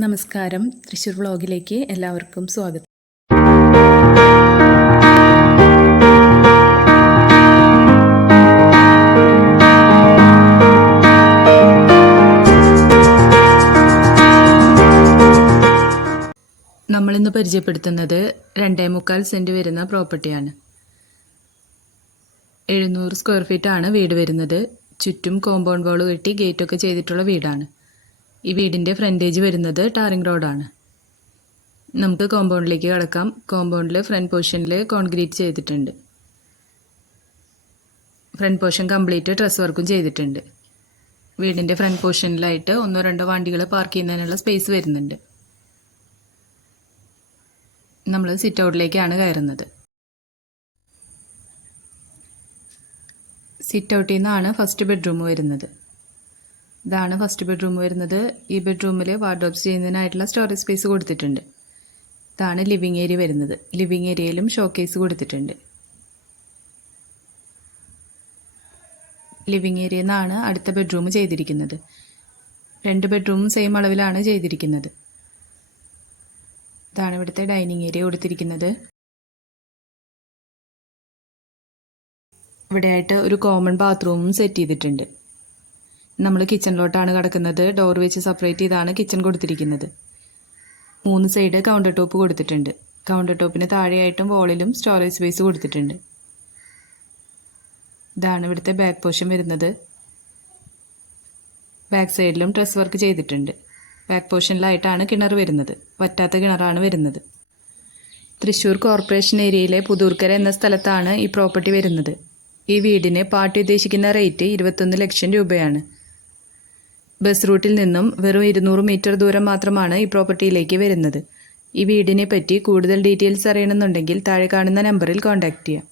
നമസ്കാരം. തൃശ്ശൂർ വ്ളോഗിലേക്ക് എല്ലാവർക്കും സ്വാഗതം. നമ്മളിന്ന് പരിചയപ്പെടുത്തുന്നത് രണ്ടേ മുക്കാൽ സെന്റ് വരുന്ന പ്രോപ്പർട്ടിയാണ്. എഴുന്നൂറ് സ്ക്വയർ ഫീറ്റ് ആണ് വീട് വരുന്നത്. ചുറ്റും കോമ്പൗണ്ട് വാൾ കെട്ടി ഗേറ്റൊക്കെ ചെയ്തിട്ടുള്ള വീടാണ്. ഈ വീടിന്റെ ഫ്രണ്ടേജ് വരുന്നത് ടാറിംഗ് റോഡാണ് നമുക്ക് കോമ്പൗണ്ടിലേക്ക് കിടക്കാം. കോമ്പൗണ്ടിൽ ഫ്രണ്ട് പോർഷനിൽ കോൺക്രീറ്റ് ചെയ്തിട്ടുണ്ട്. ഫ്രണ്ട് പോർഷൻ കംപ്ലീറ്റ് ഡ്രസ് വർക്കും ചെയ്തിട്ടുണ്ട്. വീടിന്റെ ഫ്രണ്ട് പോർഷനിലായിട്ട് ഒന്നോ രണ്ടോ വണ്ടികൾ പാർക്ക് ചെയ്യുന്നതിനുള്ള സ്പേസ് വരുന്നുണ്ട്. നമ്മൾ സിറ്റ് ഔട്ടിലേക്കാണ് കയറുന്നത്. സിറ്റ് ഔട്ടിൽ നിന്നാണ് ഫസ്റ്റ് ബെഡ്റൂം വരുന്നത്. ഇതാണ് ഫസ്റ്റ് ബെഡ്റൂം വരുന്നത്. ഈ ബെഡ്റൂമിൽ വാർഡ്രോബ്സ് ചെയ്യുന്നതിനായിട്ടുള്ള സ്റ്റോറേജ് സ്പേസ് കൊടുത്തിട്ടുണ്ട്. ഇതാണ് ലിവിങ് ഏരിയ വരുന്നത്. ലിവിങ് ഏരിയയിലും ഷോക്കേസ് കൊടുത്തിട്ടുണ്ട്. ലിവിങ് ഏരിയയിൽ നിന്നാണ് അടുത്ത ബെഡ്റൂം ചെയ്തിരിക്കുന്നത്. രണ്ട് ബെഡ്റൂമും സെയിം അളവിലാണ് ചെയ്തിരിക്കുന്നത്. ഇതാണ് ഇവിടുത്തെ ഡൈനിങ് ഏരിയ കൊടുത്തിരിക്കുന്നത്. ഇവിടെയായിട്ട് ഒരു കോമൺ ബാത്റൂമും സെറ്റ് ചെയ്തിട്ടുണ്ട്. നമ്മൾ കിച്ചണിലോട്ടാണ് കിടക്കുന്നത്. ഡോർ വെച്ച് സെപ്പറേറ്റ് ചെയ്താണ് കിച്ചൺ കൊടുത്തിരിക്കുന്നത്. മൂന്ന് സൈഡ് കൗണ്ടർ ടോപ്പ് കൊടുത്തിട്ടുണ്ട്. കൗണ്ടർ ടോപ്പിന് താഴെയായിട്ടും വോളിലും സ്റ്റോറേജ് സ്പേസ് കൊടുത്തിട്ടുണ്ട്. ഇതാണ് ഇവിടുത്തെ ബാക്ക് പോർഷൻ വരുന്നത്. ബാക്ക് സൈഡിലും ഡ്രസ് വർക്ക് ചെയ്തിട്ടുണ്ട്. ബാക്ക് പോർഷനിലായിട്ടാണ് കിണർ വരുന്നത്. വറ്റാത്ത കിണറാണ് വരുന്നത്. തൃശ്ശൂർ കോർപ്പറേഷൻ ഏരിയയിലെ പുതൂർക്കര എന്ന സ്ഥലത്താണ് ഈ പ്രോപ്പർട്ടി വരുന്നത്. ഈ വീടിന് പാർട്ടി ഉദ്ദേശിക്കുന്ന റേറ്റ് ഇരുപത്തൊന്ന് ലക്ഷം രൂപയാണ്. ബസ് റൂട്ടിൽ നിന്നും വെറും ഇരുന്നൂറ് മീറ്റർ ദൂരം മാത്രമാണ് ഈ പ്രോപ്പർട്ടിയിലേക്ക് വരുന്നത്. ഈ വീടിനെ പറ്റി കൂടുതൽ ഡീറ്റെയിൽസ് അറിയണമെന്നുണ്ടെങ്കിൽ താഴെ കാണുന്ന നമ്പറിൽ കോൺടാക്റ്റ് ചെയ്യാം.